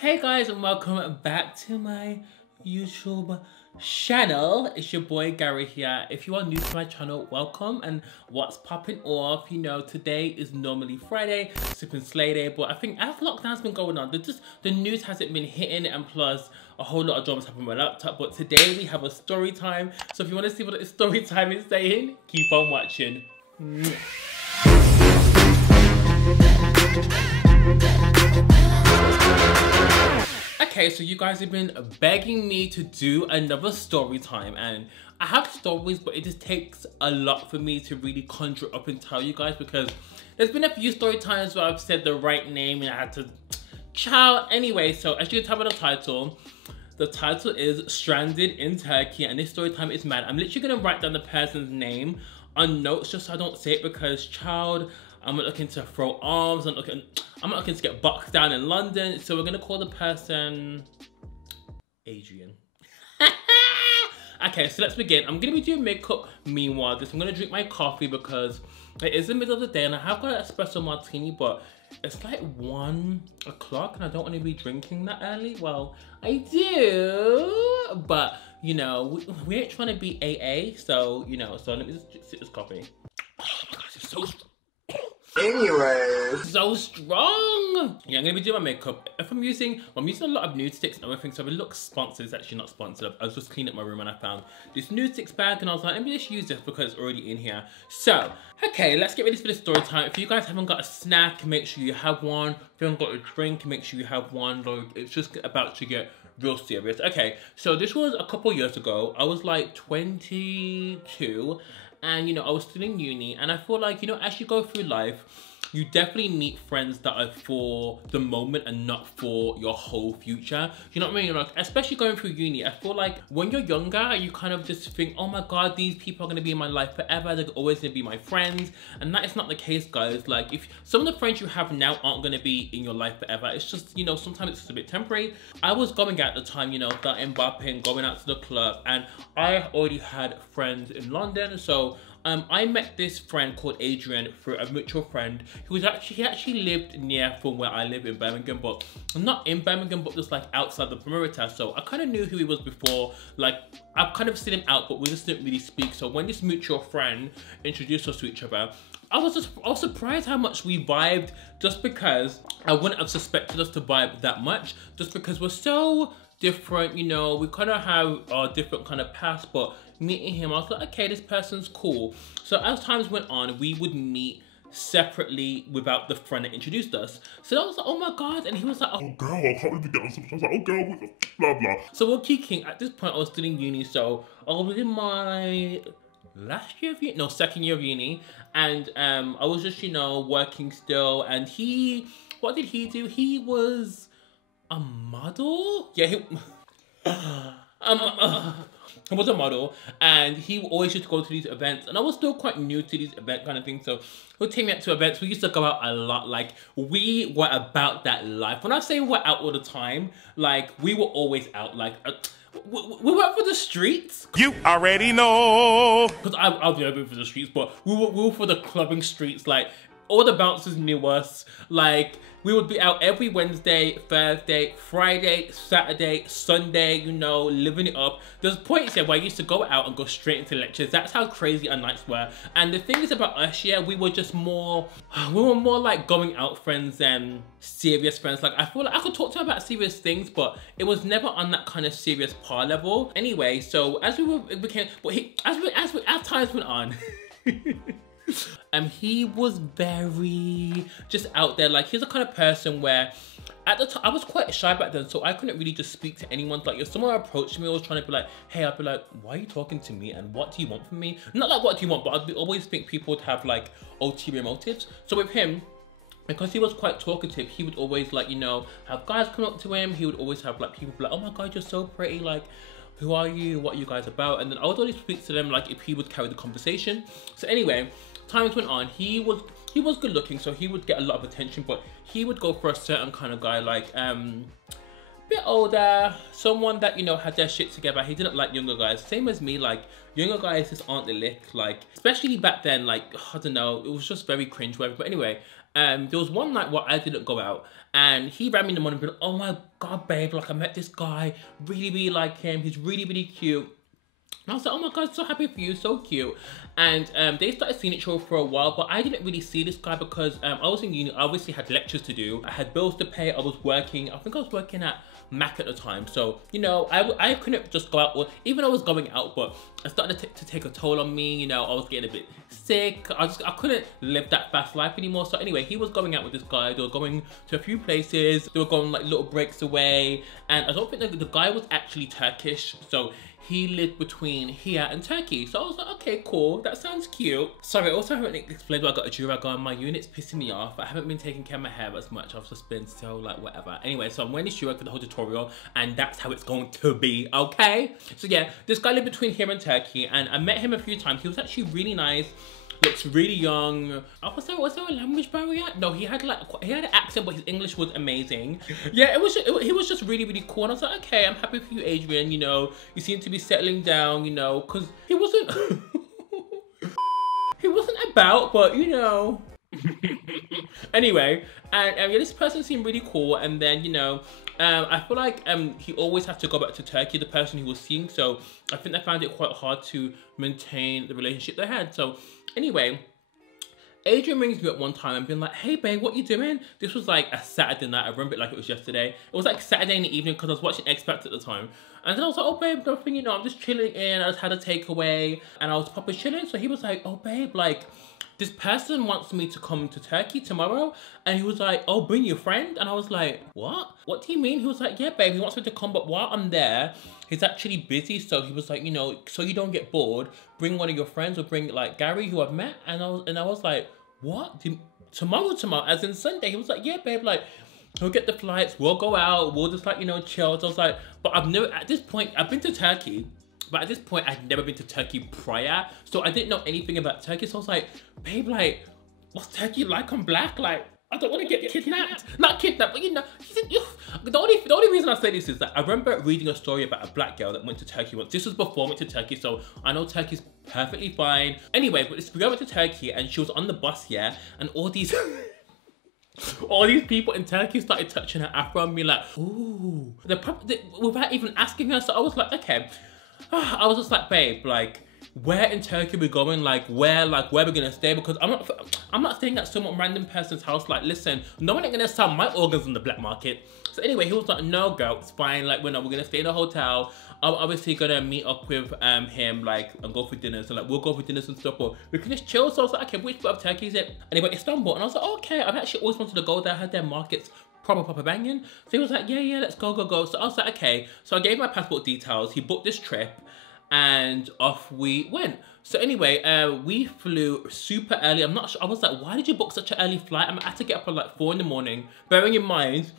Hey guys, and welcome back to my YouTube channel. It's your boy Gary here. If you are new to my channel, welcome. And what's popping off, you know, today is normally Friday, Sipping Slay Day, but I think as lockdown's been going on, the news hasn't been hitting, and plus a whole lot of dramas happen on my laptop. But today we have a story time, so if you want to see what the story time is saying, keep on watching. Okay, so you guys have been begging me to do another story time, and I have stories, but it just takes a lot for me to really conjure up and tell you guys, because there's been a few story times where I've said the right name and I had to chow. Anyway, so as you can tell by the title is Stranded in Turkey, and this story time is mad. I'm literally gonna write down the person's name on notes just so I don't say it, because child, I'm not looking to throw arms, I'm not looking to get boxed down in London, so we're gonna call the person Adrian. Okay, so let's begin. I'm gonna be doing makeup meanwhile this. I'm gonna drink my coffee because it is the middle of the day and I have got an espresso martini, but it's like 1 o'clock and I don't want to be drinking that early. Well, I do, but you know, we ain't trying to be AA, so you know, so let me just sip this coffee. Oh my gosh, it's so strong. Anyways, so strong. Yeah, I'm gonna be doing my makeup. I'm using a lot of nude sticks and everything, so if it looks sponsored, it's actually not sponsored. I was just cleaning up my room and I found this nude sticks bag and I was like, let me just use this because it's already in here. So, okay, let's get ready for the story time. If you guys haven't got a snack, make sure you have one. If you haven't got a drink, make sure you have one. Like, it's just about to get real serious. Okay, so this was a couple years ago. I was like 22. And, you know, I was still in uni, and I feel like, you know, as you go through life, you definitely meet friends that are for the moment and not for your whole future. You know what I mean? Like, especially going through uni, I feel like when you're younger, you kind of just think, oh my God, these people are gonna be in my life forever. They're always gonna be my friends. And that is not the case, guys. Like, if some of the friends you have now aren't gonna be in your life forever, it's just, you know, sometimes it's just a bit temporary. I was going out at the time, you know, starting bopping, going out to the club, and I already had friends in London. So I met this friend called Adrian through a mutual friend who was he actually lived near from where I live in Birmingham, but not in Birmingham, but just like outside the perimeter. So I kind of knew who he was before. Like, I've kind of seen him out, but we just didn't really speak. So when this mutual friend introduced us to each other, I was surprised how much we vibed, just because I wouldn't have suspected us to vibe that much, just because we're so different, you know, we kind of have our different kind of paths, but meeting him, I was like, okay, this person's cool. So as times went on, we would meet separately without the friend that introduced us. So I was like, oh my God, and he was like, oh girl, I can't really get on something. I was like, oh girl, blah, blah. So we're kicking. At this point, I was still in uni, so I was in my last year of uni, no, second year of uni, and I was just, you know, working still, and what did he do? He was a model? Yeah, he was a model, and he always used to go to these events, and I was still quite new to these event kind of things, so he would take me out to events. We used to go out a lot. Like, we were about that life. When I say we were out all the time, like, we were always out. Like, we went for the streets. You already know. Because I've never been for the streets, but we were for the clubbing streets. Like, all the bouncers knew us. Like, we would be out every Wednesday, Thursday, Friday, Saturday, Sunday, you know, living it up. There's points here where I used to go out and go straight into lectures. That's how crazy our nights were. And the thing is about us, yeah, we were more like going out friends than serious friends. Like, I feel like I could talk to him about serious things, but it was never on that kind of serious par level. Anyway, so as times went on, he was very just out there. Like, he's the kind of person where at the time I was quite shy back then, so I couldn't really just speak to anyone. Like, if someone approached me, I was trying to be like, hey, I'd be like, why are you talking to me and what do you want from me? Not like what do you want, but I'd always think people would have like ulterior motives. So with him, because he was quite talkative, he would always, like, you know, have guys come up to him. He would always have like people be like, oh my God, you're so pretty, like, who are you, what are you guys about? And then I would always speak to them like if he would carry the conversation. So anyway, times went on. He was good looking, so he would get a lot of attention, but he would go for a certain kind of guy, like bit older, someone that, you know, had their shit together. He didn't like younger guys. Same as me, like, younger guys just aren't the lick. Like, especially back then, like, I don't know, it was just very cringeworthy. But anyway, There was one night where I didn't go out, and he ran me in the morning and be like, oh my God, babe, like I met this guy, really like him, he's really cute. And I was like, oh my God, so happy for you, so cute. And they started seeing each other for a while, but I didn't really see this guy because I was in uni. I obviously had lectures to do. I had bills to pay. I was working. I think I was working at Mac at the time. So, you know, I couldn't just go out, or even I was going out, but it started to take a toll on me. You know, I was getting a bit sick. I couldn't live that fast life anymore. So anyway, he was going out with this guy. They were going to a few places. They were going like little breaks away. And I don't think the guy was actually Turkish. So he lived between here and Turkey. So I was like, okay, cool. That sounds cute. Sorry, I also haven't explained why I got a durag on. My unit's pissing me off. I haven't been taking care of my hair as much. I've just been so like whatever. Anyway, so I'm wearing this durag for the whole tutorial, and that's how it's going to be, okay? So yeah, this guy lived between here and Turkey, and I met him a few times. He was actually really nice. Looks really young. Was there a language barrier? No, he had an accent, but his English was amazing. Yeah, he was just really cool. And I was like, okay, I'm happy for you, Adrian. You know, you seem to be settling down. You know, because he wasn't he wasn't about, but you know. Anyway, and yeah, this person seemed really cool. And then, you know, I feel like he always had to go back to Turkey, the person he was seeing. So I think they found it quite hard to maintain the relationship they had. So anyway, Adrian rings me up one time and been like, hey babe, what you doing? This was like a Saturday night. I remember it like it was yesterday. It was like Saturday in the evening because I was watching X Factor at the time. And then I was like, oh babe, nothing, you know, I'm just chilling in. I just had a takeaway and I was proper chilling. So he was like, oh babe, like, this person wants me to come to Turkey tomorrow. And he was like, oh, bring your friend. And I was like, what? What do you mean? He was like, yeah, babe, he wants me to come. But while I'm there, he's actually busy. So he was like, you know, so you don't get bored, bring one of your friends, or bring like Gary, who I've met. And I was like, what? Tomorrow, as in Sunday? He was like, yeah, babe, like, we'll get the flights, we'll go out, we'll just like, you know, chill. So I was like, but at this point, I've been to Turkey. But at this point, I'd never been to Turkey prior. So I didn't know anything about Turkey. So I was like, babe, like, what's Turkey like? I'm black. Like, I don't want to get kidnapped. Not kidnapped, but you know. The only reason I say this is that I remember reading a story about a black girl that went to Turkey once. This was before I went to Turkey, so I know Turkey's perfectly fine. Anyway, but this girl went to Turkey and she was on the bus, yeah, and all these people in Turkey started touching her afro and be like, ooh. Without even asking her, so I was like, okay. I was just like, babe, like, where in Turkey we going? Like, where we gonna stay? Because I'm not staying at some random person's house. Like, listen, no one ain't gonna sell my organs on the black market. So anyway, he was like, no, girl, it's fine. Like, we're gonna stay in a hotel. I'm obviously gonna meet up with him, like, and go for dinner. So like, we'll go for dinners and stuff, but we can just chill. So I was like, okay, which part of Turkey is it? Anyway, Istanbul. And I was like, okay, I've actually always wanted to go there. I heard their markets proper banging. So he was like, yeah, let's go. So I was like, okay. So I gave my passport details. He booked this trip and off we went. So anyway, we flew super early. I'm not sure. I was like, why did you book such an early flight? I had to get up at like 4 in the morning. Bearing in mind,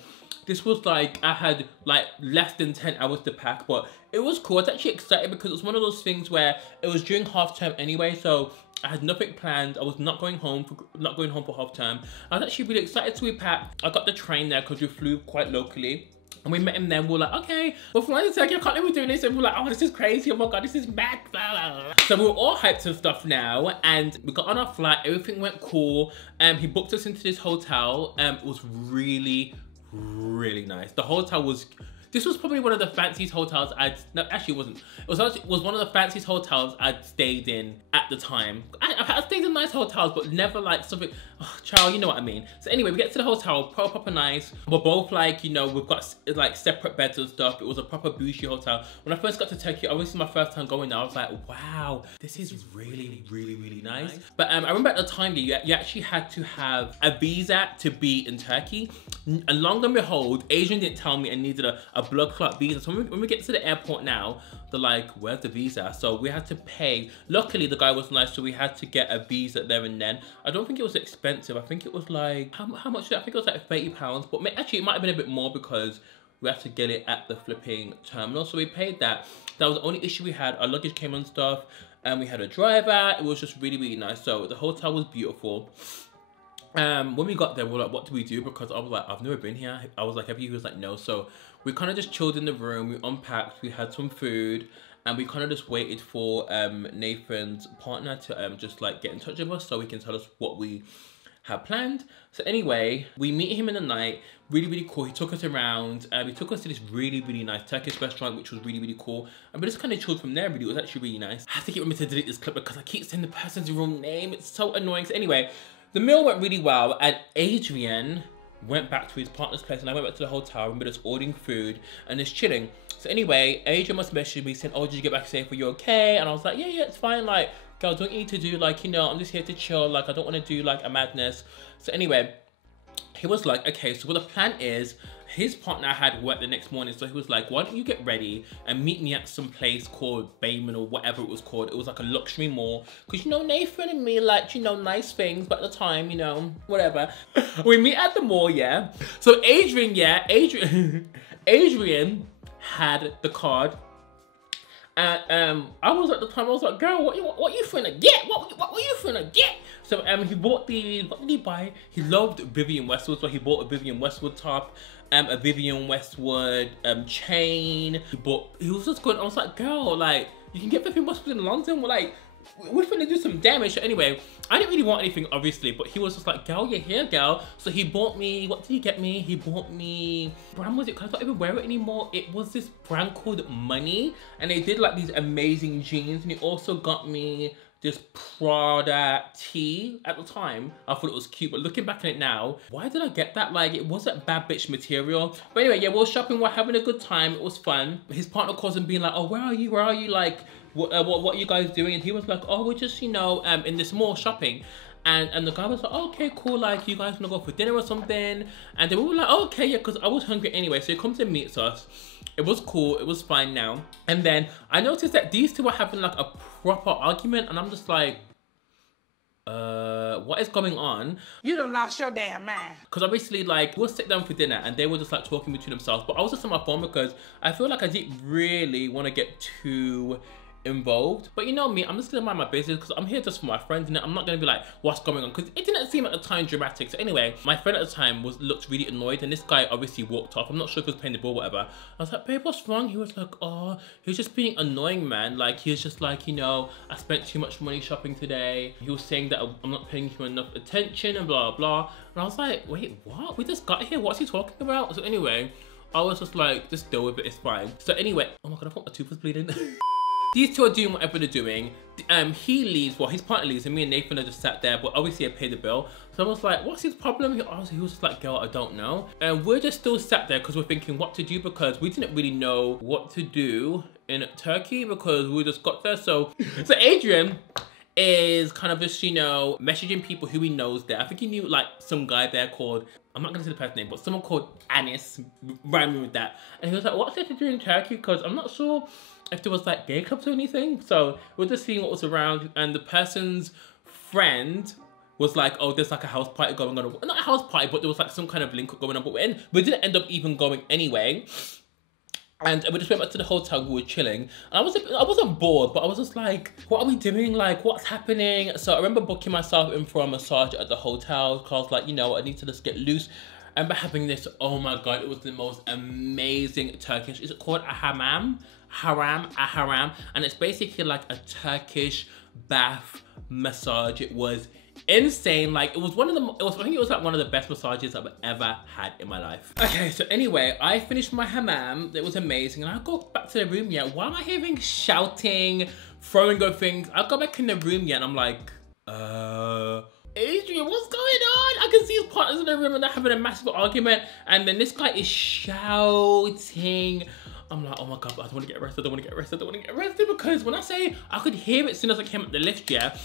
this was like, I had like less than 10 hours to pack, but it was cool. I was actually excited because it was one of those things where it was during half term anyway. So I had nothing planned. I was not going home for half term. I was actually really excited to be packed. I got the train there because we flew quite locally. And we met him then, we were like, okay, we're flying to Turkey, I can't believe we're doing this. And we're like, oh, this is crazy, oh my God, this is mad, blah, blah, blah. So we were all hyped and stuff now, and we got on our flight, everything went cool. He booked us into this hotel. It was really nice. The hotel was, this was probably one of the fanciest hotels no, actually it wasn't. It was one of the fanciest hotels I'd stayed in at the time. I've stayed in nice hotels, but never like something, oh, child, you know what I mean. So anyway, we get to the hotel, proper nice. We're both like, you know, we've got like separate beds and stuff. It was a proper bougie hotel. When I first got to Turkey, obviously my first time going there, I was like, wow, this is really nice. But I remember at the time, you actually had to have a visa to be in Turkey. And long and behold, Adrian didn't tell me I needed a blood clot visa. So when we get to the airport now, they're like, where's the visa? So we had to pay. Luckily, the guy was nice, so we had to get a visa there and then. I don't think it was expensive. I think it was like, how much? I think it was like £30, but actually it might have been a bit more because we had to get it at the flipping terminal. So we paid that. That was the only issue we had. Our luggage came and stuff, and we had a driver. It was just really nice. So the hotel was beautiful. When we got there, we were like, what do we do? Because I was like, I've never been here. I was like, have you? He was like, no. So we kind of just chilled in the room. We unpacked. We had some food. And we kind of just waited for Nathan's partner to just like get in touch with us so he can tell us what we had planned. So anyway, we meet him in the night. Really, really cool. He took us around. He took us to this really, really nice Turkish restaurant, which was really, really cool. And we just kind of chilled from there, really. It was actually really nice. I have to remember to delete this clip because I keep saying the person's wrong name. It's so annoying. So anyway, the meal went really well. And Adrian went back to his partner's place and I went back to the hotel and we were just ordering food and just chilling. So anyway, Adrian must message me saying, oh, did you get back safe? Are you okay? And I was like, yeah, it's fine. Like, girl, don't need to do like, you know, I'm just here to chill. Like, I don't want to do like a madness. So anyway, he was like, okay, so what the plan is, his partner had work the next morning. So he was like, why don't you get ready and meet me at some place called Bayman or whatever it was called. It was like a luxury mall. Cause you know, Nathan and me liked, you know, nice things, but at the time, you know, whatever. We meet at the mall, yeah. So Adrian, yeah, Adrian had the card. And I was at the time, I was like, girl, what you finna get? What you finna get? So he bought the, what did he buy? He loved Vivienne Westwood, so he bought a Vivienne Westwood top, a Vivienne Westwood chain. He was just going, I was like, girl, like, you can get Vivienne Westwood in London, like, we're finna do some damage. So anyway, I didn't really want anything, obviously, but he was just like, girl, you're here, girl. So he bought me, what did he get me? He bought me, what brand was it? Because I don't even wear it anymore. It was this brand called Money, and they did like these amazing jeans, and he also got me this Prada tee. At the time, I thought it was cute, but looking back on it now, why did I get that? Like, it wasn't bad bitch material. But anyway, yeah, we were shopping, we're having a good time, it was fun. His partner calls him being like, oh, where are you? Like, what are you guys doing? And he was like, oh, we're just, you know, in this mall shopping. And the guy was like, oh, okay, cool, like, you guys wanna go for dinner or something? And then we were like, oh, okay, yeah, because I was hungry anyway. So he comes and meets us. It was cool, it was fine now. And then I noticed that these two were having like a proper argument, and I'm just like, what is going on? You done lost your damn mind. Because obviously, like, we'll sit down for dinner and they were just like talking between themselves, but I was just on my phone because I feel like I didn't really want to get too involved. But you know me, I'm just gonna mind my business because I'm here just for my friends, and I'm not gonna be like, what's going on? Because it didn't seem at the time dramatic. So anyway, my friend at the time looked really annoyed, and this guy obviously walked off. I'm not sure if he was paying the bill or whatever. I was like, babe, what's wrong? He was like, oh, he was just being annoying, man. Like, he was just like, you know, I spent too much money shopping today. He was saying that I'm not paying him enough attention and blah blah. And I was like, wait, what? We just got here, what's he talking about? So anyway, I was just like, just deal with it, it's fine. So anyway, oh my god, I thought my tooth was bleeding. These two are doing whatever they're doing. He leaves, well, his partner leaves, and me and Nathan are just sat there, but obviously I paid the bill. So I was like, what's his problem? He was just like, girl, I don't know. And we're just still sat there because we're thinking what to do, because we didn't really know what to do in Turkey because we just got there. So Adrian is kind of just, you know, messaging people who he knows there. I think he knew like some guy there called, I'm not gonna say the person's name, but someone called Anis, rhyming with that. And he was like, what's there to do in Turkey? Because I'm not sure if there was like gay clubs or anything. So we're just seeing what was around, and the person's friend was like, oh, there's like a house party going on. Not a house party, but there was like some kind of link going on, but we didn't end up even going anyway. And we just went back to the hotel, we were chilling. And I wasn't bored, but I was just like, what are we doing? Like, what's happening? So I remember booking myself in for a massage at the hotel, because I was like, you know, I need to just get loose. I remember having this, oh my God, it was the most amazing Turkish, is it called a hammam? A haram. And it's basically like a Turkish bath massage. It was insane. Like, it was one of the, I think it was like one of the best massages I've ever had in my life. Okay, so anyway, I finished my hammam. It was amazing. And I go back to the room, yeah. Why am I hearing shouting, throwing of things? I go back in the room, yeah, and I'm like, Adrian, what's going on? I can see his partners in the room and they're having a massive argument. And then this guy is shouting. I'm like, oh my God, I don't want to get arrested, I don't want to get arrested, I don't want to get arrested, because when I say I could hear it as soon as I came up the lift, yeah.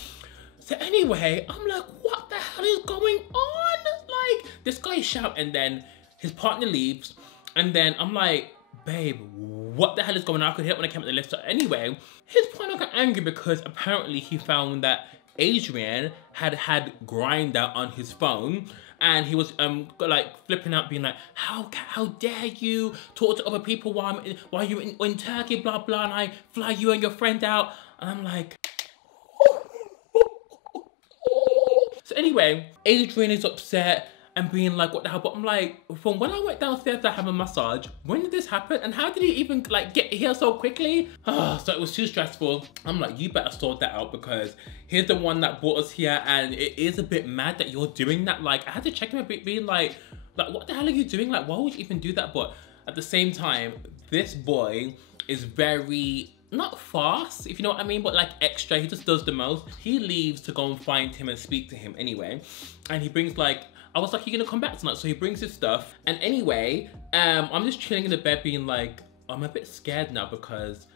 So anyway, I'm like, what the hell is going on? Like, this guy is shouting, and then his partner leaves, and then I'm like, babe, what the hell is going on? I could hear it when I came up the lift. So anyway, his partner got angry because apparently he found that Adrian had Grindr on his phone, and he was like flipping out, being like, how dare you talk to other people while you're in Turkey, blah blah, and I fly you and your friend out. And I'm like, so anyway, Adrian is upset. and being like, what the hell? But I'm like, from when I went downstairs to have a massage, when did this happen? And how did he even like get here so quickly? So it was too stressful. I'm like, you better sort that out, because here's the one that brought us here, and it is a bit mad that you're doing that. Like, I had to check him a bit, being like, what the hell are you doing? Like, why would you even do that? But at the same time, this boy is very, not fast, if you know what I mean, but like extra. He just does the most. He leaves to go and find him and speak to him anyway. And he brings like, I was like, you're gonna come back tonight? So he brings his stuff. And anyway, I'm just chilling in the bed being like, I'm a bit scared now, because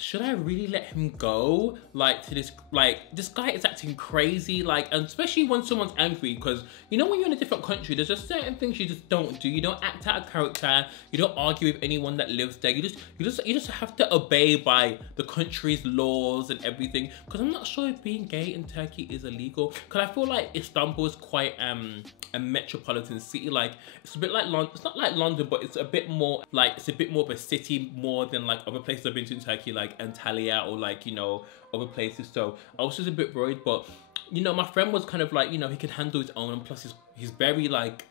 should I really let him go? Like, to this, like, this guy is acting crazy, like, and especially when someone's angry, because you know when you're in a different country, there's just certain things you just don't do. You don't act out of character. You don't argue with anyone that lives there. You just have to obey by the country's laws and everything. Because I'm not sure if being gay in Turkey is illegal. Because I feel like Istanbul is quite a metropolitan city. Like, it's a bit like London. It's not like London, but it's a bit more like, it's a bit more of a city more than like other places I've been to in Turkey, like Antalya or like, you know, other places. So I was just a bit worried, but you know, my friend was kind of like, you know, he can handle his own, and plus he's very like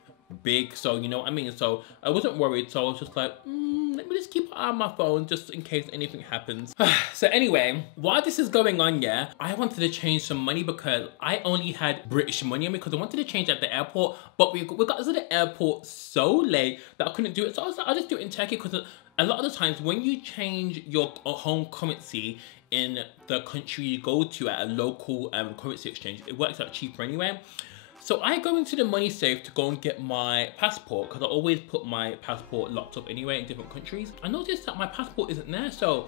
big, so you know what I mean. So I wasn't worried, so I was just like, let me just keep an eye on my phone just in case anything happens. So anyway, while this is going on, yeah, I wanted to change some money, because I only had British money on me, because I wanted to change at the airport, but we got to the airport so late that I couldn't do it. So I was like, I'll just do it in Turkey, because a lot of the times when you change your home currency in the country you go to at a local currency exchange, it works out cheaper anyway. So I go into the money safe to go and get my passport, because I always put my passport locked up anyway in different countries. I noticed that my passport isn't there, so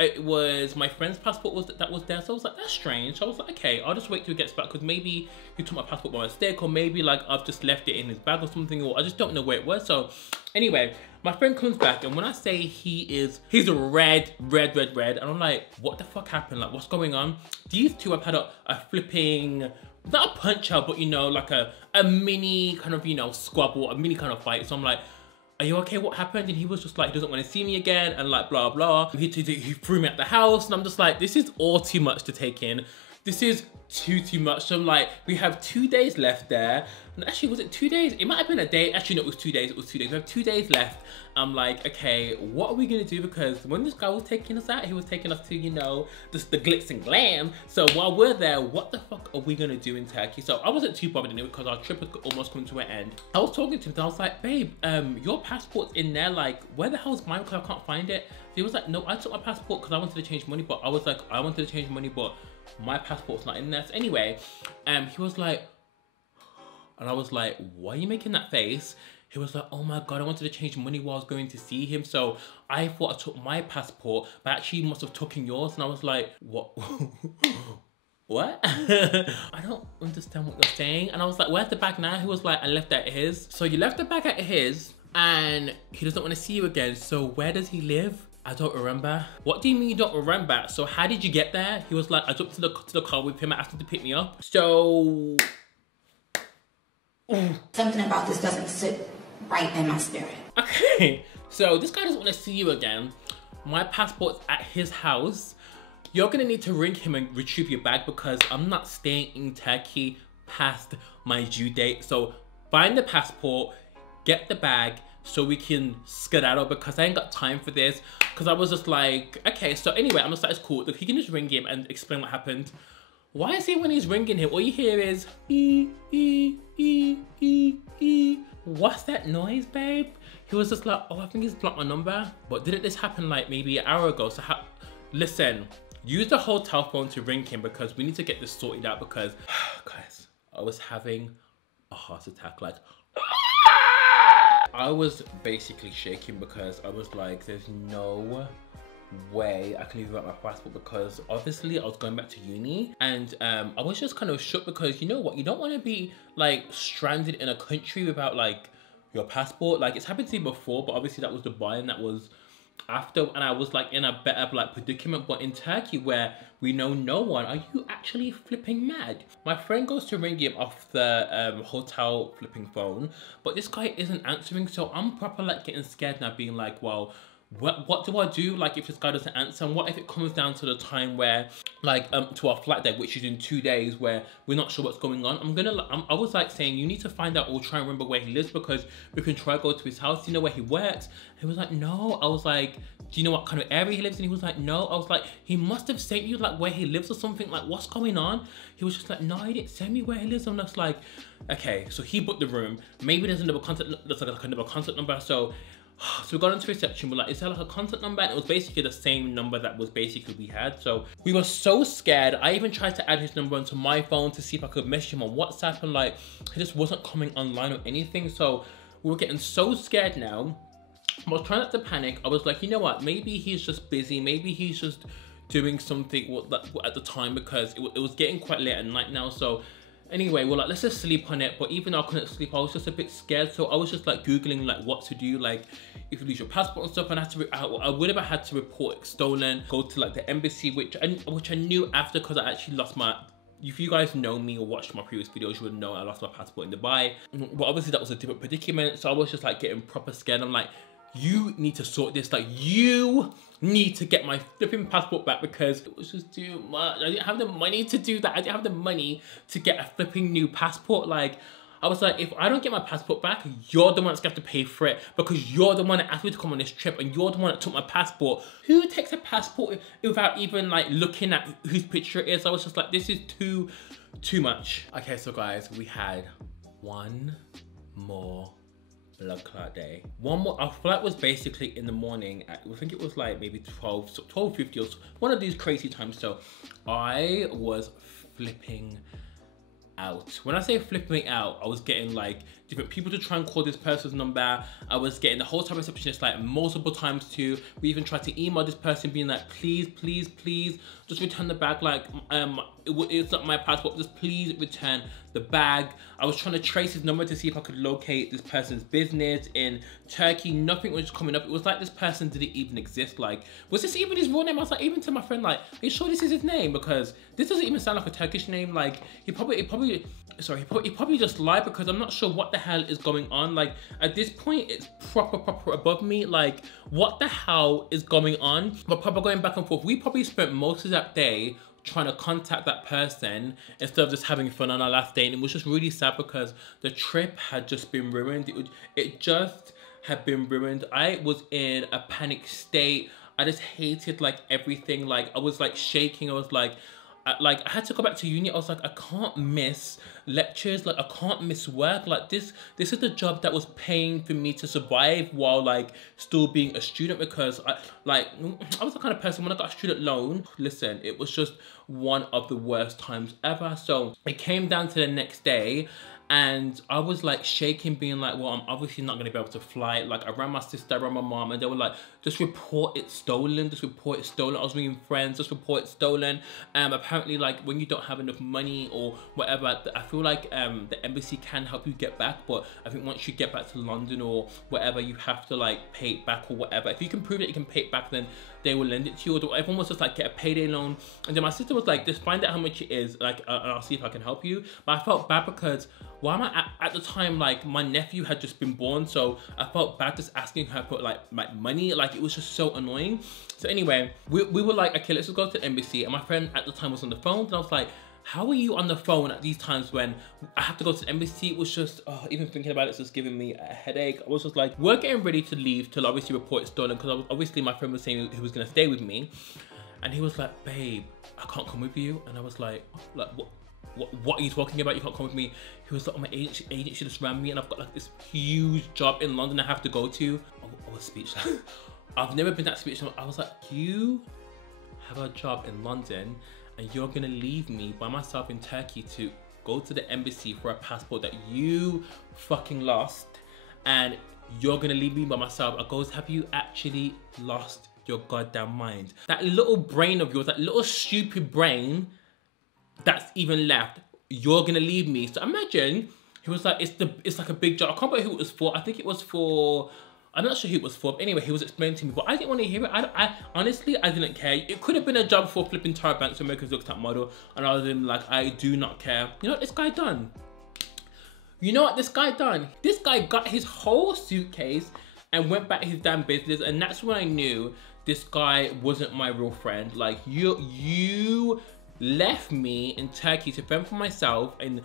it was my friend's passport that was there. So I was like, that's strange. So I was like, okay, I'll just wait till he gets back, because maybe he took my passport by mistake, or maybe like I've just left it in his bag or something, or I just don't know where it was. So anyway, my friend comes back, and when I say he's red, and I'm like, what the fuck happened? Like, what's going on? These two have had a flipping, not a punch out, but you know, like a mini kind of, you know, squabble, a mini kind of fight. So I'm like, are you okay? What happened? And he was just like, he doesn't want to see me again, and like blah blah. He threw me at the house, and I'm just like, this is all too much to take in. This is too much. So I'm like, we have 2 days left there. And actually, was it 2 days? It might have been a day. Actually, no, it was 2 days. It was 2 days. We have 2 days left. I'm like, okay, what are we gonna do? Because when this guy was taking us out, he was taking us to, you know, just the glitz and glam. So while we're there, what the fuck are we gonna do in Turkey? So I wasn't too bothered anyway, because our trip had almost come to an end. I was talking to him, and I was like, babe, your passport's in there. Like, where the hell is mine? Because I can't find it. So he was like, no, I took my passport because I wanted to change money. But I was like, I wanted to change money, but my passport's not in there. So anyway, he was like, and I was like, why are you making that face? He was like, oh my God, I wanted to change money while I was going to see him. So I thought I took my passport, but actually you must have taken yours. And I was like, what? What? I don't understand what you're saying. And I was like, where's the bag now? He was like, I left it at his. So you left the bag at his, and he doesn't want to see you again. So where does he live? I don't remember. What do you mean you don't remember? So how did you get there? He was like, I jumped to the car with him. I asked him to pick me up. So something about this doesn't sit right in my spirit. Okay, so this guy doesn't want to see you again. My passport's at his house. You're gonna need to ring him and retrieve your bag, because I'm not staying in Turkey past my due date. So find the passport, get the bag, so we can skedaddle, because I ain't got time for this. Because I was just like, okay, so anyway, I'm just like, it's cool. Look, he can just ring him and explain what happened. Why is it when he's ringing him, all you hear is what's that noise, babe? He was just like, oh, I think he's blocked my number. But didn't this happen like maybe an hour ago? So listen, use the hotel phone to ring him, because we need to get this sorted out, because guys, I was having a heart attack. Like, I was basically shaking, because I was like, there's no way I can leave without my passport, because obviously I was going back to uni, and I was just kind of shook, because you know what, you don't want to be like stranded in a country without like your passport. Like, it's happened to me before, but obviously that was Dubai and that was after, and I was like in a better like predicament. But in Turkey, where we know no one, are you actually flipping mad? My friend goes to ring him off the hotel flipping phone, but this guy isn't answering. So I'm proper like getting scared now, being like, well, what do I do, like, if this guy doesn't answer? And what if it comes down to the time where, like, to our flight day, which is in 2 days, where we're not sure what's going on? I was like saying, you need to find out or try and remember where he lives, because we can try to go to his house. Do you know where he works? He was like, no. I was like, do you know what kind of area he lives in? He was like, no. I was like, he must have sent you like where he lives or something. Like, what's going on? He was just like, no, he didn't send me where he lives. I'm just like, okay, so he booked the room. Maybe there's another contact, there's like another contact number. So we got into reception. We're like, is there like a contact number? And it was basically the same number that was basically we had. So we were so scared. I even tried to add his number onto my phone to see if I could message him on WhatsApp, and like, he just wasn't coming online or anything. So we were getting so scared now. I was trying not to panic. I was like, you know what? Maybe he's just busy. Maybe he's just doing something at the time, because it was getting quite late at night now. So anyway, we're like, let's just sleep on it. But even though I couldn't sleep, I was just a bit scared. So I was just like Googling like what to do, like if you lose your passport and stuff. And I would have had to report it stolen, go to like the embassy, which I knew after, because I actually lost my, if you guys know me or watched my previous videos, you would know I lost my passport in Dubai. But obviously that was a different predicament. So I was just like getting proper scared. I'm like, you need to sort this. Like, you need to get my flipping passport back, because it was just too much. I didn't have the money to do that. I didn't have the money to get a flipping new passport. Like, I was like, if I don't get my passport back, you're the one that's going to have to pay for it, because you're the one that asked me to come on this trip, and you're the one that took my passport. Who takes a passport without even like looking at whose picture it is? I was just like, this is too much. Okay, so guys, we had one more blood clot day. One more. Our flight was basically in the morning at, I think it was like maybe 12:50 or one of these crazy times. So I was flipping out. When I say flipping out, I was getting like different people to try and call this person's number. I was getting the whole time receptionist like multiple times too. We even tried to email this person being like, please, please, please, just return the bag. Like, it's not my passport, just please return the bag. I was trying to trace his number to see if I could locate this person's business in Turkey. Nothing was coming up. It was like this person didn't even exist. Like, was this even his real name? I was like, even to my friend, like, are you sure this is his name? Because this doesn't even sound like a Turkish name. Like, he probably just lied, because I'm not sure what the hell is going on. Like, at this point, it's proper above me. Like, what the hell is going on? But proper going back and forth. We probably spent most of that day trying to contact that person instead of just having fun on our last day. And it was just really sad, because the trip had just been ruined. It just had been ruined. I was in a panic state. I just hated like everything. Like, I was like shaking. I was like I had to go back to uni. I was like, I can't miss lectures. Like, I can't miss work. Like, this is the job that was paying for me to survive while like still being a student, because I was the kind of person, when I got a student loan, listen, it was just one of the worst times ever. So it came down to the next day, and I was like shaking, being like, well, I'm obviously not gonna be able to fly. Like, I ran my sister, I ran my mom, and they were like, just report it stolen, just report it stolen. I was ringing friends, just report it stolen. Apparently, like, when you don't have enough money or whatever, I feel like the embassy can help you get back, but I think once you get back to London or whatever, you have to like pay it back or whatever. If you can prove that you can pay it back, then they will lend it to you. Or everyone was just like, get a payday loan. And then my sister was like, just find out how much it is, like, and I'll see if I can help you. But I felt bad, because why am I at the time, like, my nephew had just been born, so I felt bad just asking her for like my money. Like, it was just so annoying. So anyway, we were like, okay, let's just go to the embassy. And my friend at the time was on the phone, and I was like, how are you on the phone at these times when I have to go to the embassy? It was just, even thinking about it's just giving me a headache. I was just like, we're getting ready to leave till obviously report it stolen, because obviously my friend was saying he was gonna stay with me. And he was like, babe, I can't come with you. And I was like, what are you talking about? You can't come with me. He was like, oh, my agent just ran me, and I've got like this huge job in London I have to go to. I was speechless. I've never been that speechless. I was like, you have a job in London, and you're gonna leave me by myself in Turkey to go to the embassy for a passport that you fucking lost, and you're gonna leave me by myself? I goes, have you actually lost your goddamn mind? That little brain of yours, that little stupid brain that's even left, you're gonna leave me? So imagine, he was like, it's like a big job. I can't remember who it was for. I think it was for, I'm not sure who it was for. But anyway, he was explaining to me, but I didn't want to hear it. I honestly, I didn't care. It could have been a job for flipping Tara Banks or America's Next Top Model, and I was like, I do not care. You know what this guy done? You know what this guy done? This guy got his whole suitcase, and went back his damn business. And that's when I knew this guy wasn't my real friend. Like, you left me in Turkey to fend for myself and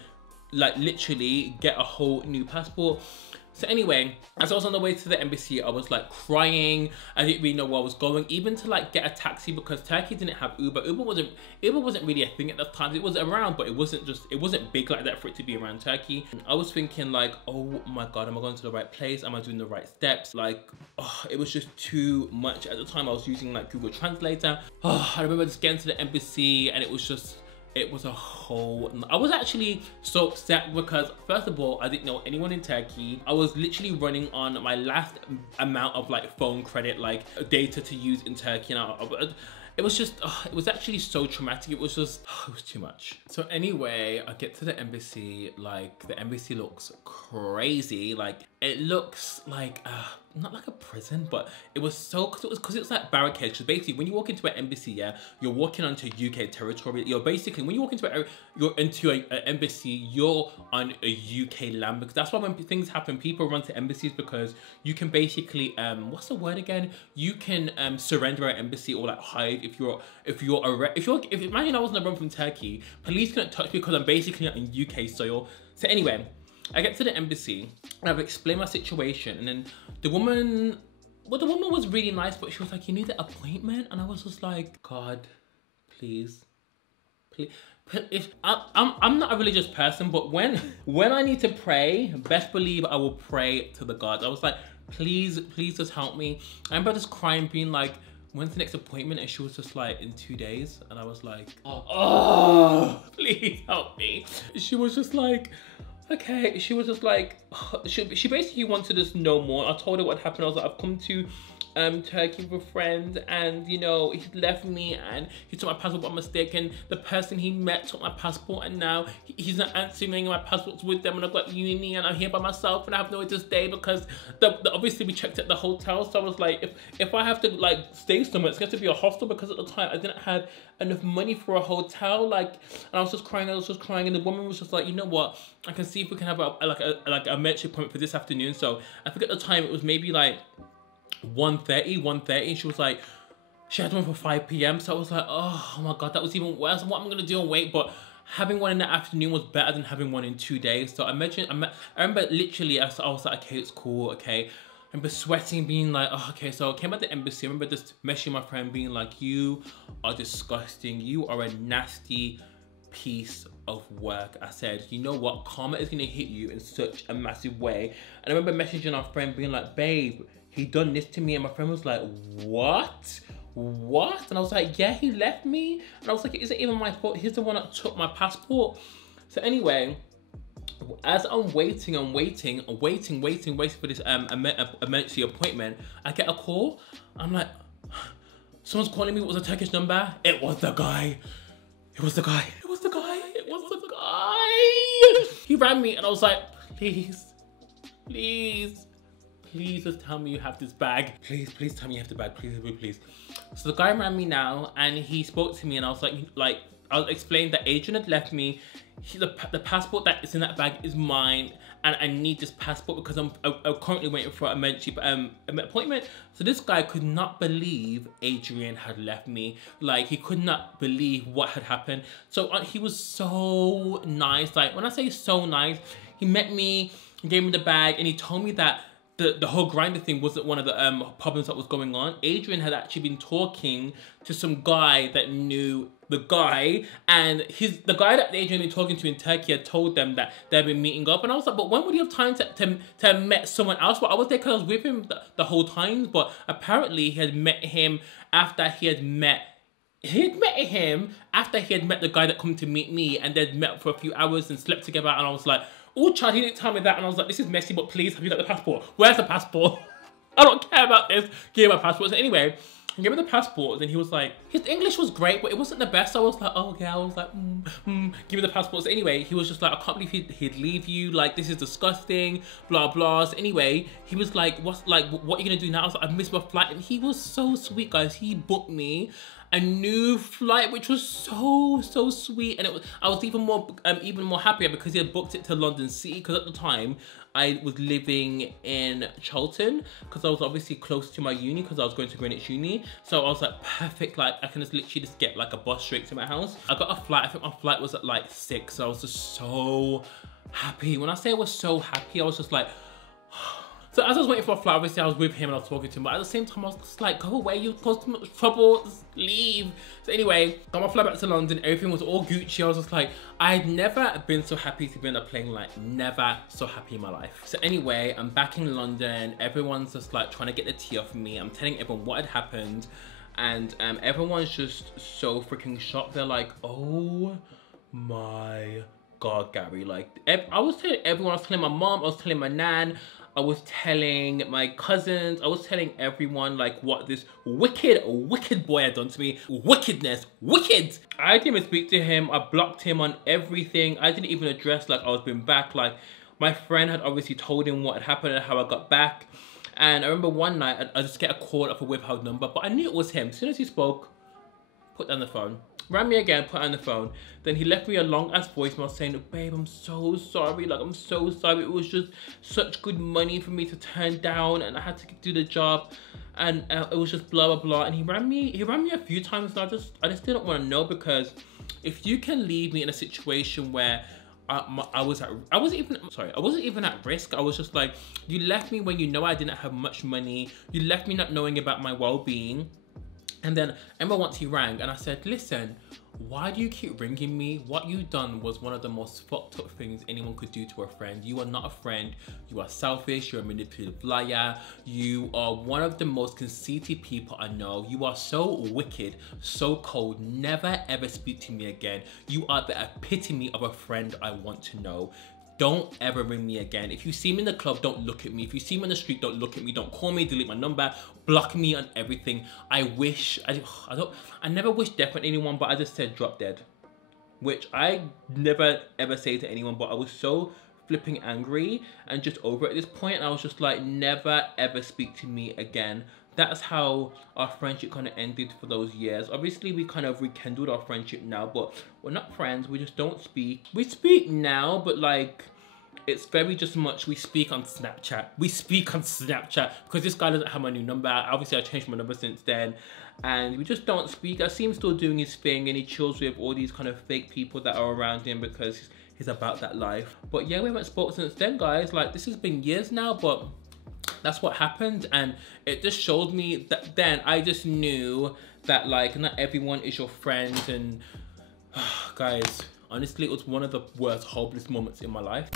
like literally get a whole new passport. So anyway, as I was on the way to the embassy, I was like crying. I didn't really know where I was going, even to like get a taxi, because Turkey didn't have Uber. Uber wasn't really a thing at the time. It was around, but it wasn't big like that for it to be around Turkey. I was thinking like, oh my God, am I going to the right place? Am I doing the right steps? Like, oh, it was just too much. At the time I was using like Google Translator. Oh, I remember just getting to the embassy and it was a whole... I was actually so upset because, first of all, I didn't know anyone in Turkey. I was literally running on my last amount of like phone credit, like data to use in Turkey. And it was just, it was actually so traumatic. It was just, it was too much. So anyway, I get to the embassy. Like, the embassy looks crazy. Like, it looks like, not like a prison, but it was so, because it's like barricades. So basically, when you walk into an embassy, yeah, you're walking onto UK territory. You're basically, when you walk into an embassy, you're on a UK land, because that's why when things happen, people run to embassies, because you can basically, what's the word again? You can surrender an embassy or like hide if imagine I was on a run from Turkey, police couldn't touch me because I'm basically on UK soil. So anyway, I get to the embassy and I've explained my situation, and then the woman was really nice, but she was like, you need an appointment, and I was just like, God, please. If I'm not a religious person, but when I need to pray, best believe I will pray to the gods. I was like, please just help me. I remember just crying, being like, when's the next appointment? And she was just like, in 2 days. And I was like, oh, please help me. She was just like, okay. She was just like, she basically wanted us to know more. I told her what happened. I was like, I've come to Turkey with a friend, and you know, he left me and he took my passport by mistake, and the person he met took my passport, and now he's not answering my passports with them, and I've got uni and I'm here by myself and I have nowhere to stay, because obviously we checked at the hotel. So I was like, if I have to like stay somewhere, it's going to be a hostel, because at the time I didn't have enough money for a hotel. Like, and I was just crying, and the woman was just like, you know what, I can see if we can have a mentorship appointment for this afternoon. So I think at the time it was maybe like 1:30, and she was like, she had one for 5 p.m. So I was like, oh my God, that was even worse. What am I gonna do and wait? But having one in the afternoon was better than having one in 2 days. So I remember literally, I was like, okay, it's cool, okay. I remember sweating, being like, oh, okay. So I came at the embassy. I remember just messaging my friend, being like, you are disgusting. You are a nasty piece of work. I said, you know what? Karma is gonna hit you in such a massive way. And I remember messaging our friend, being like, babe, he done this to me. And my friend was like, what? And I was like, yeah, he left me. And I was like, it isn't even my fault. He's the one that took my passport. So anyway, as I'm waiting for this emergency appointment, I get a call. I'm like, someone's calling me. It was a Turkish number. It was the guy. He rang me, and I was like, please just tell me you have this bag. Please tell me you have the bag. Please. So the guy rang me now, and he spoke to me, and I was like I was explaining that Adrian had left me. The passport that is in that bag is mine, and I need this passport because I'm currently waiting for a mentorship appointment. So this guy could not believe Adrian had left me. Like, he could not believe what had happened. So he was so nice. Like, when I say so nice, he met me, gave me the bag, and he told me that the whole grinder thing wasn't one of the problems that was going on. Adrian had actually been talking to some guy that knew the guy, and the guy that Adrian had been talking to in Turkey had told them that they'd been meeting up. And I was like, but when would you have time to have met someone else? Well, I was there because I was with him the whole time, but apparently he had met him after he had met the guy that come to meet me, and they'd met for a few hours and slept together. And I was like, oh, child, he didn't tell me that. And I was like, this is messy, but please, have you got the passport? Where's the passport? I don't care about this. Give me my passport. So anyway, he gave me the passport, and he was like, his English was great, but it wasn't the best. So I was like, oh, okay. I was like, give me the passport. So anyway, he was just like, I can't believe he'd leave you. Like, this is disgusting, blah, blah. So anyway, he was like, what are you gonna do now? I was like, I missed my flight. And he was so sweet, guys. He booked me a new flight, which was so sweet. And I was even more happier because he had booked it to London City, because at the time I was living in Charlton because I was obviously close to my uni because I was going to Greenwich Uni. So I was like, perfect, like I can just literally just get like a bus straight to my house. I got a flight, I think my flight was at like 6, so I was just so happy. When I say I was so happy, I was just like, so as I was waiting for a flight, obviously I was with him and I was talking to him, but at the same time I was just like, go away, you've caused too much trouble, just leave. So anyway, got my flight back to London, everything was all Gucci. I was just like, I'd never been so happy to be on a plane, like never so happy in my life. So anyway, I'm back in London, everyone's just like trying to get the tea off me. I'm telling everyone what had happened, and everyone's just so freaking shocked. They're like, oh my God, Gary. Like, I was telling everyone, I was telling my mom, I was telling my nan, I was telling my cousins, I was telling everyone like what this wicked boy had done to me. Wickedness, wicked. I didn't even speak to him. I blocked him on everything. I didn't even address like I was being back. Like my friend had obviously told him what had happened and how I got back. And I remember one night I just get a call off a withheld number, but I knew it was him. As soon as he spoke, put down the phone. Rang me again, put on the phone. Then he left me a long ass voicemail saying, babe, I'm so sorry. Like, I'm so sorry. It was just such good money for me to turn down and I had to do the job. And it was just blah, blah, blah. And he rang me a few times. And I just didn't want to know, because if you can leave me in a situation where I wasn't even at risk. I was just like, you left me when you know I didn't have much money. You left me not knowing about my well-being. And then Emma once he rang and I said, listen, why do you keep ringing me? What you done was one of the most fucked up things anyone could do to a friend. You are not a friend. You are selfish. You're a manipulative liar. You are one of the most conceited people I know. You are so wicked, so cold. Never ever speak to me again. You are the epitome of a friend I want to know. Don't ever ring me again. If you see me in the club, don't look at me. If you see me on the street, don't look at me. Don't call me, delete my number, block me on everything. I never wish death on anyone, but I just said drop dead. Which I never ever say to anyone, but I was so flipping angry and just over it at this point. And I was just like, never ever speak to me again. That's how our friendship kind of ended for those years. Obviously, we kind of rekindled our friendship now, but we're not friends. We just don't speak. We speak now, but like, it's very just much. We speak on Snapchat. We speak on Snapchat because this guy doesn't have my new number. Obviously, I changed my number since then. And we just don't speak. I see him still doing his thing and he chills with all these kind of fake people that are around him because he's about that life. But yeah, we haven't spoken since then, guys. Like, this has been years now, but that's what happened. And it just showed me that then I just knew that like not everyone is your friend. And guys, honestly, it was one of the worst hopeless moments in my life.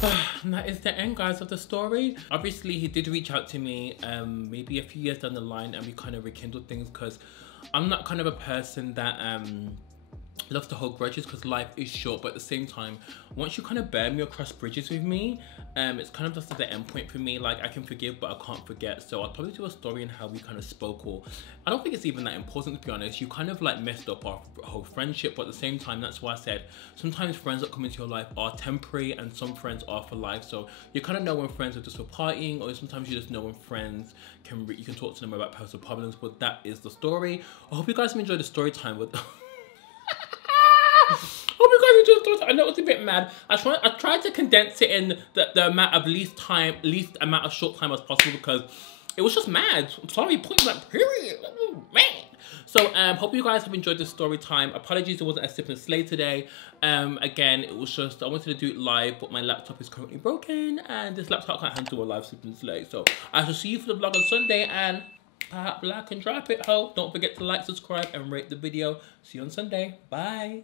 And that is the end, guys, of the story. Obviously, he did reach out to me maybe a few years down the line and we kind of rekindled things, because I'm not kind of a person that loves to hold grudges, because life is short. But at the same time, once you kind of burn me or cross bridges with me, it's kind of just at the end point for me. Like, I can forgive but I can't forget. So I'll probably do a story on how we kind of spoke, or I don't think it's even that important, to be honest. You kind of like messed up our whole friendship, but at the same time, that's why I said sometimes friends that come into your life are temporary and some friends are for life. So you kind of know when friends are just for partying, or sometimes you just know when friends you can talk to them about personal problems. But that is the story. I hope you guys have enjoyed the story time with hope you guys enjoyed the story. I know it's a bit mad. I tried to condense it in the amount of least amount of short time as possible, because it was just mad. I'm sorry, point blank period. Oh, man. So hope you guys have enjoyed this story time. Apologies it wasn't as simple as Slay today. Again, it was just I wanted to do it live, but my laptop is currently broken and this laptop can't handle a live Sip and Slay. So I shall see you for the vlog on Sunday, and like and drop it. Don't forget to like, subscribe and rate the video. See you on Sunday. Bye.